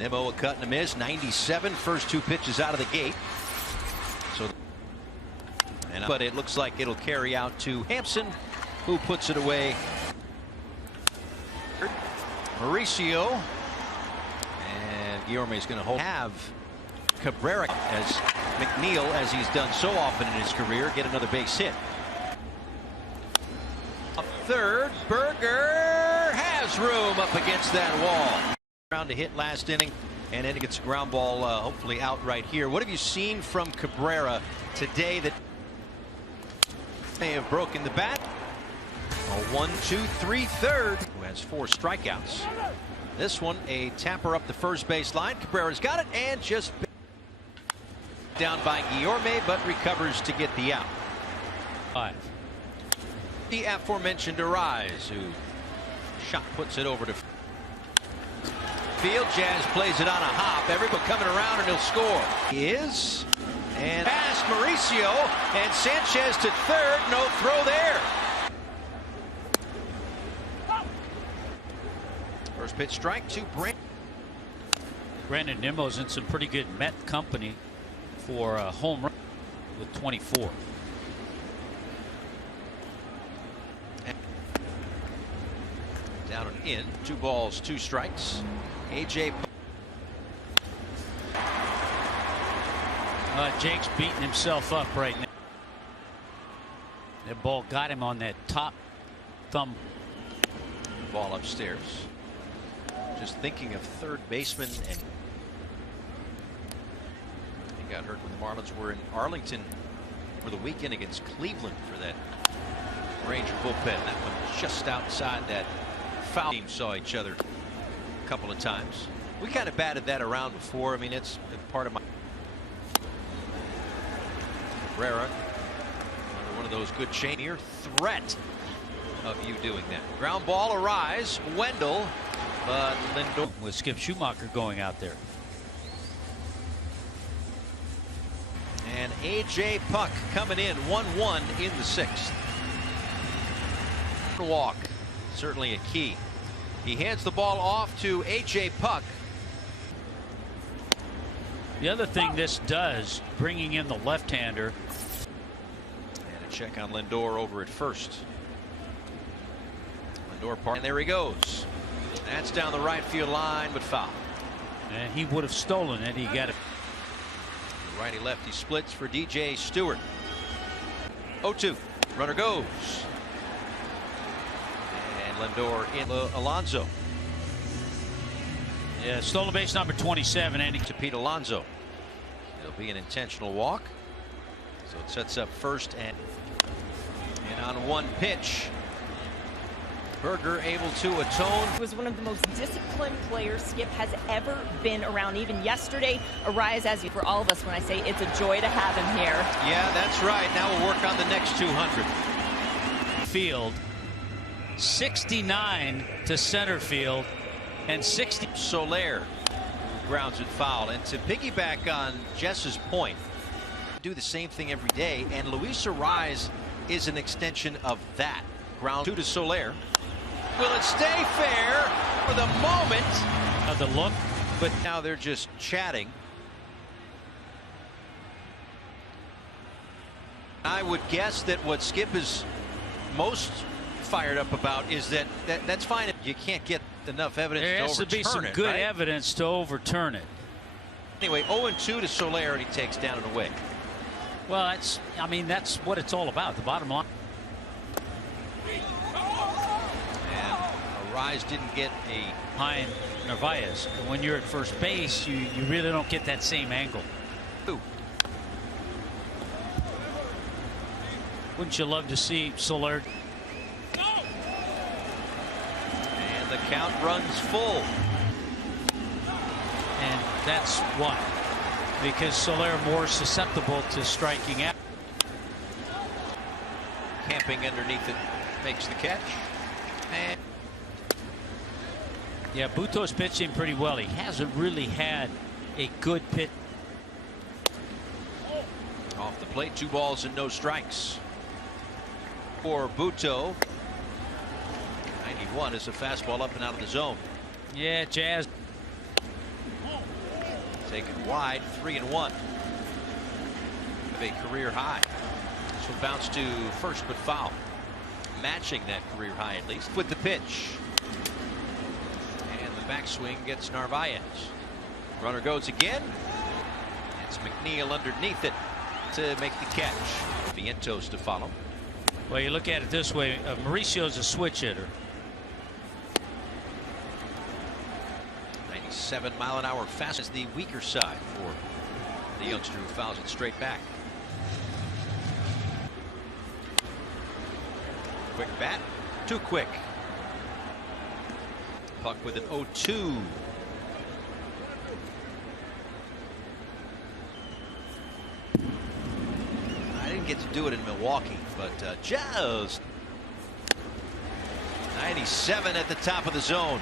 Nimmo a cut and a miss. 97, first two pitches out of the gate. But it looks like it'll carry out to Hampson, who puts it away. Mauricio, and Guillorme is going to have Cabrera as McNeil, as he's done so often in his career, get another base hit. A third, Berger has room up against that wall. Round to hit last inning, and then it gets a ground ball, hopefully out right here. What have you seen from Cabrera today that may have broken the bat? A 1-2-3 third, who has 4 strikeouts. This one a tapper up the first base line. Cabrera's got it and just down by Guillorme, but recovers to get the out. 5. The aforementioned Arise, who shot puts it over to field. Jazz plays it on a hop. Everybody coming around and he'll score. He is. And past Mauricio, and Sanchez to third. No throw there. First pitch strike to Brandon Nimmo's in some pretty good Met company for a home run with 24. Down and in. 2 balls, 2 strikes. AJ. Jake's beating himself up right now. That ball got him on that top thumb. Ball upstairs. Just thinking of third baseman, and he got hurt when the Marlins were in Arlington for the weekend against Cleveland for that Ranger bullpen. That one just outside that foul. Team saw each other a couple of times. We kind of batted that around before. I mean, it's part of my Cabrera. One of those good chain here. Threat of you doing that. Ground ball, Arise. Wendell, but Lindor with Skip Schumacher going out there. And AJ Puck coming in 1-1 in the 6th. Walk, certainly a key. He hands the ball off to AJ Puck. The other thing this does, bringing in the left-hander. And a check on Lindor over at first. Lindor part, and there he goes. That's down the right field line, but foul. And he would have stolen it. He got it. The righty-lefty splits for DJ Stewart. 0-2. Runner goes. And Lindor in Alonso. Yeah, stolen base number 27, Andy. To Pete Alonso. It'll be an intentional walk. So it sets up first, and on one pitch, Berger able to atone. He was one of the most disciplined players Skip has ever been around. Even yesterday, Arise, as you for all of us when I say it's a joy to have him here. Yeah, that's right. Now we'll work on the next 200. Field, 69 to center field, and 60. Soler grounds it foul. And to piggyback on Jess's point, do the same thing every day, and Luis Arise is an extension of that. Ground 2 to Soler. Will it stay fair for the moment? The look, but now they're just chatting. I would guess that what Skip is most fired up about is that's fine. You can't get enough evidence there to has overturn to be some it, good right? evidence to overturn it. Anyway, 0-2 to Soler, and he takes down and away. Well, I mean, that's what it's all about. The bottom line. And Arise didn't get a behind Narvaez. And when you're at first base, you really don't get that same angle. Ooh. Wouldn't you love to see Soler? And the count runs full. And that's why. Because Soler more susceptible to striking out. Camping underneath it makes the catch. And yeah, Buto's pitching pretty well. He hasn't really had a good pitch. Off the plate, 2 balls and no strikes for Buto. 91 is a fastball up and out of the zone. Yeah, Jazz. Taken wide, 3-1. With a career high. This will bounce to first, but foul. Matching that career high at least. With the pitch. And the backswing gets Narvaez. Runner goes again. It's McNeil underneath it to make the catch. Vientos to follow. Well, you look at it this way. Mauricio's a switch hitter. 97-mile-an-hour fast is the weaker side for the youngster who fouls it straight back. Quick bat, too quick. Puck with an 0-2. I didn't get to do it in Milwaukee, but just 97 at the top of the zone.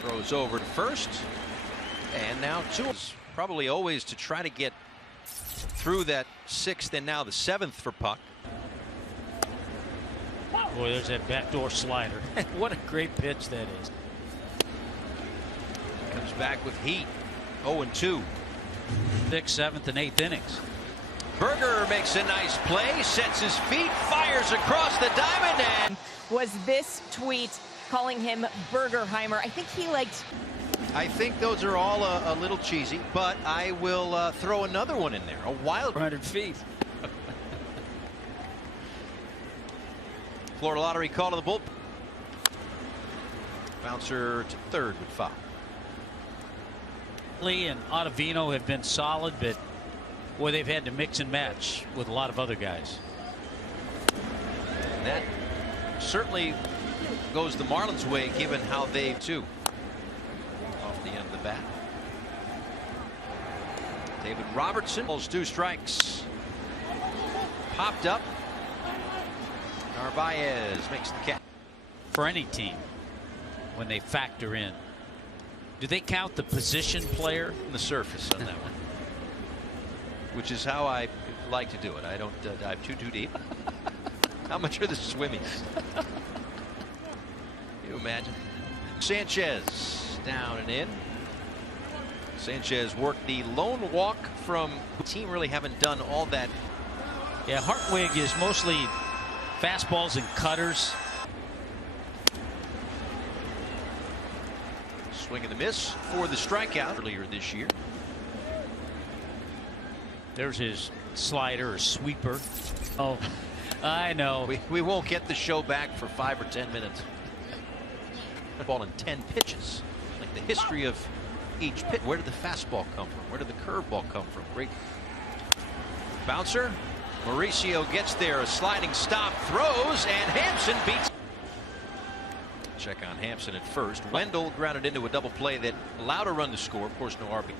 Throws over to first, and now two. Probably always to try to get through that sixth and now the seventh for Puck. Boy, there's that backdoor slider. What a great pitch that is. Comes back with heat. 0-2. 6th, 7th, and 8th innings. Berger makes a nice play, sets his feet, fires across the diamond, and was this tweet calling him Burgerheimer. I think he liked. I think those are all a little cheesy, but I will throw another one in there. A wild 100 feet. Florida Lottery call to the bullpen. Bouncer to third with foul. Lee and Ottavino have been solid, but boy, they've had to mix and match with a lot of other guys. And that certainly goes the Marlins' way, given how they too. Off the end of the bat. David Robertson pulls 2 strikes. Popped up. Narvaez makes the catch. For any team, when they factor in, do they count the position player? On the surface on that one. Which is how I like to do it. I don't dive too deep. How much are the swimmies? Can you imagine? Sanchez down and in. Sanchez worked the lone walk from the team. Really haven't done all that. Yeah, Hartwig is mostly fastballs and cutters. Swing and a miss for the strikeout earlier this year. There's his slider or sweeper. Oh, I know. We won't get the show back for 5 or 10 minutes. Ball in 10 pitches. Like the history of each pitch. Where did the fastball come from? Where did the curveball come from? Great bouncer. Mauricio gets there. A sliding stop. Throws. And Hampson beats. Check on Hampson at first. Wendell grounded into a double play that allowed a run to score. Of course, no RB.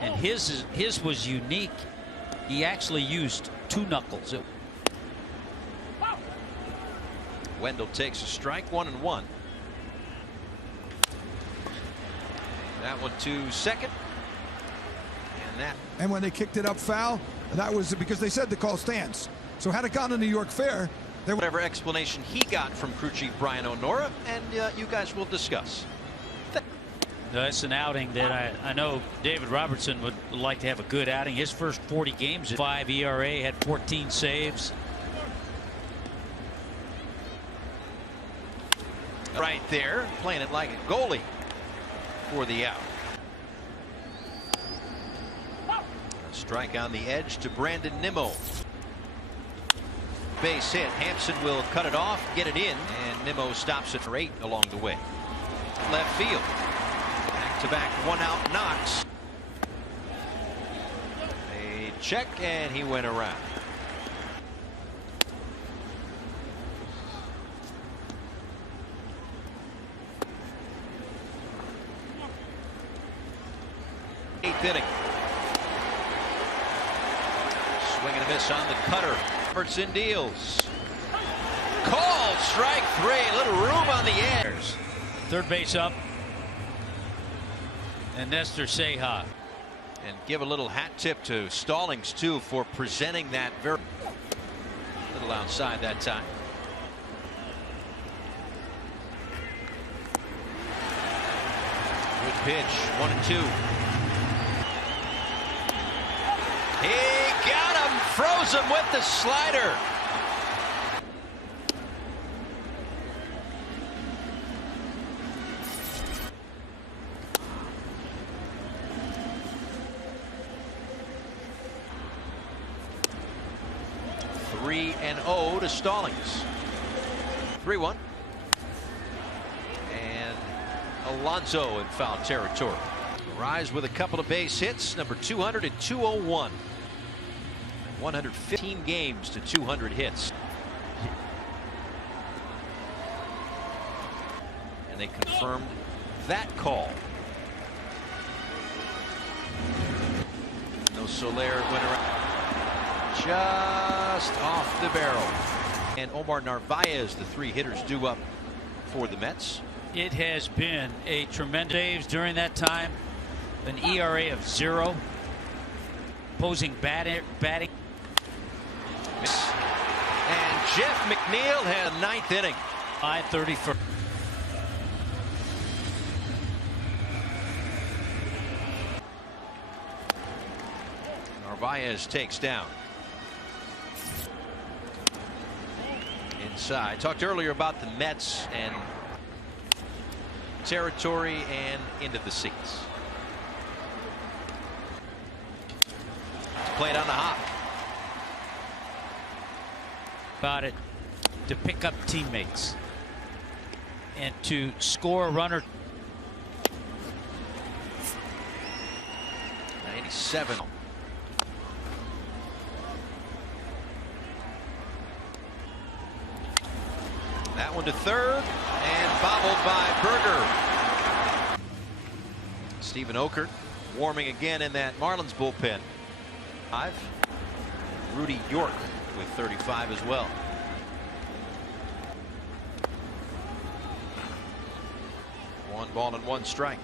And his was unique. He actually used 2 knuckles. Wendell takes a strike, 1-1. That one to second. And when they kicked it up foul, that was because they said the call stands. So had it gone to New York Fair, there whatever explanation he got from crew chief Brian O'Nora, and you guys will discuss. That's an outing that I know David Robertson would like to have a good outing. His first 40 games, 5 ERA, had 14 saves. Right there, playing it like a goalie for the out. A strike on the edge to Brandon Nimmo. Base hit. Hampson will cut it off, get it in, and Nimmo stops it for 8 along the way. Left field. Back-to-back 1-out knocks. A check, and he went around. Eighth inning. Swing and a miss on the cutter. Robertson deals. Called strike 3. A little room on the edge. Third base up. And Nestor Ceja. And give a little hat tip to Stallings too for presenting that very little outside that time. pitch, 1-2. He got him, froze him with the slider. Three and 0 to Stallings. 3-1. And Alonso in foul territory. Rise with a couple of base hits, number 200 and 201. 115 games to 200 hits. And they confirmed that call. No Soler went around. Just off the barrel. And Omar Narvaez, the three hitters due up for the Mets. It has been a tremendous saves during that time. An ERA of 0. Opposing batting. And Jeff McNeil had a ninth inning. 5:31. Narvaez takes down. Inside. Talked earlier about the Mets and territory and into the seats. Played on the hop. About it to pick up teammates and to score a runner. 97. That one to third and bobbled by Berger. Stephen Okert warming again in that Marlins bullpen. 5. Rudy York with 35 as well. One ball and one strike.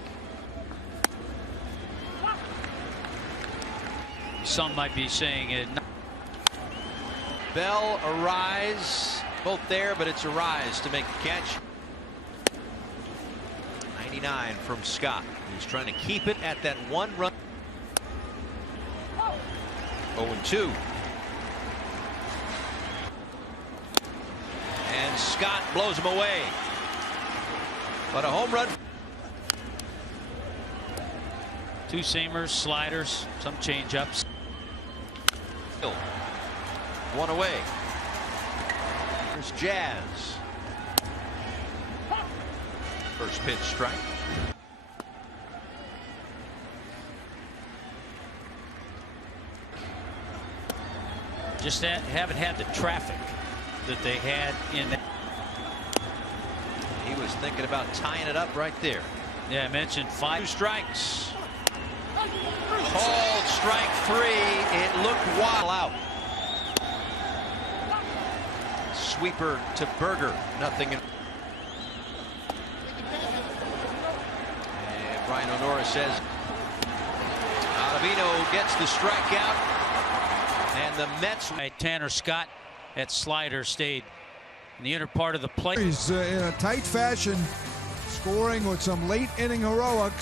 Some might be saying it. Bell, Arise, both there, but it's Arise to make the catch. 99 from Scott, who's trying to keep it at that one run. 0-2. And Scott blows him away. But a home run. Two seamers, sliders, some change-ups. One away. Here's Jazz. First pitch strike. Just haven't had the traffic that they had in that. He was thinking about tying it up right there. Yeah, I mentioned 5. 2 strikes. Called strike 3. It looked wild out. Sweeper to Berger. Nothing. And Brian O'Nora says Ottavino gets the strikeout. And the Mets. Tanner Scott at slider stayed in the inner part of the plate. He's in a tight fashion, scoring with some late inning heroics.